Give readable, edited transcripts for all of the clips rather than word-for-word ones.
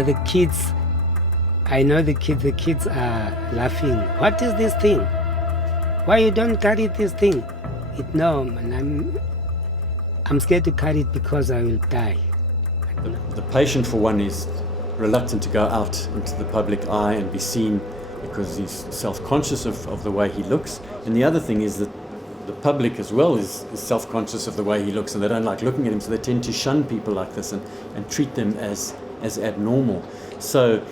Or the kids, I know the kids are laughing. What is this thing? Why you don't carry this thing? No, man, I'm scared to carry it because I will die. The patient, for one, is reluctant to go out into the public eye and be seen because he's self-conscious of the way he looks. And the other thing is that the public as well is self-conscious of the way he looks, and they don't like looking at him, so they tend to shun people like this and treat them as abnormal. So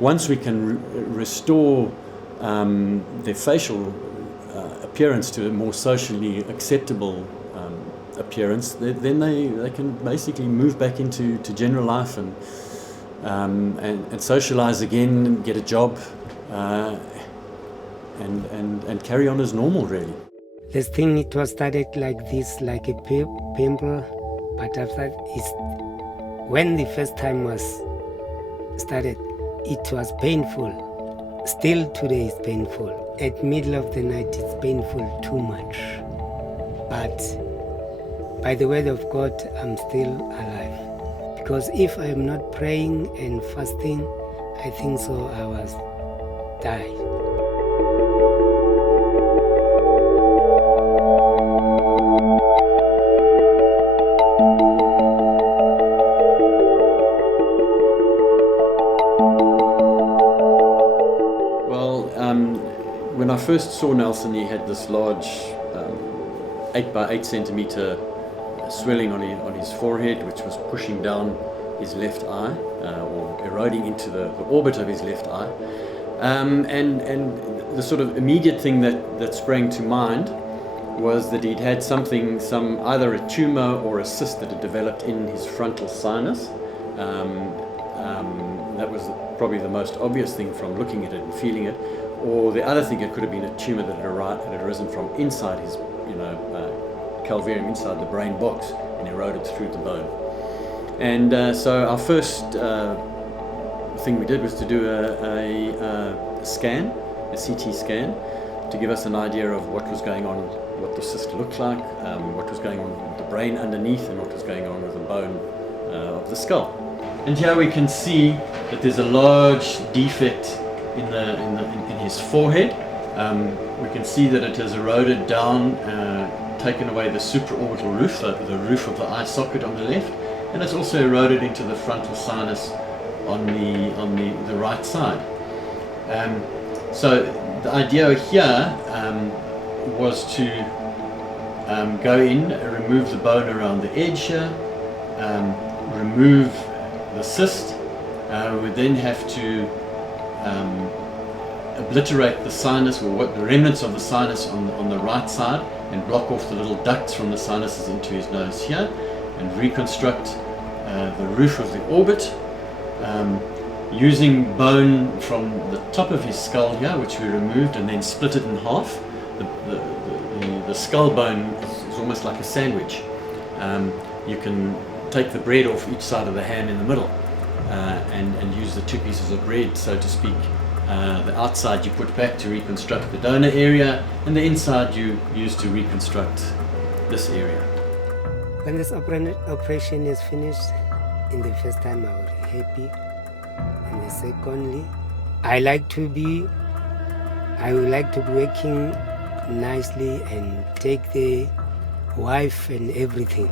once we can restore their facial appearance to a more socially acceptable appearance, then they can basically move back into general life and socialize again and get a job and carry on as normal, really. This thing, it was started like this, like a pimple, but after when the first time was started, it was painful. Still today it's painful. At middle of the night it's painful too much. But by the word of God, I'm still alive. Because if I'm not praying and fasting, I think so I was die. When I first saw Nelson, he had this large 8 by 8 centimeter swelling on his forehead, which was pushing down his left eye, or eroding into the orbit of his left eye. And the sort of immediate thing that sprang to mind was that he'd had either a tumor or a cyst that had developed in his frontal sinus. That was probably the most obvious thing from looking at it and feeling it. Or the other thing, it could have been a tumor that had arisen from inside his, calvarium, inside the brain box, and eroded through the bone. And so our first thing we did was to do a scan, a CT scan, to give us an idea of what was going on, what the cyst looked like, what was going on with the brain underneath, and what was going on with the bone of the skull. And here we can see that there's a large defect in his forehead. We can see that it has eroded down, taken away the supraorbital roof, the roof of the eye socket on the left, and it's also eroded into the frontal sinus on the right side. So the idea here was to go in, remove the bone around the edge here, remove the cyst. We would then have to obliterate the sinus, or what the remnants of the sinus on the right side, and block off the little ducts from the sinuses into his nose here, and reconstruct the roof of the orbit, using bone from the top of his skull here, which we removed and then split it in half. The skull bone is almost like a sandwich. You can take the bread off each side of the ham in the middle, and use the two pieces of bread, so to speak. The outside you put back to reconstruct the donor area, and the inside you use to reconstruct this area. When this operation is finished, in the first time I was happy, and the secondly, I would like to be working nicely and take the wife and everything.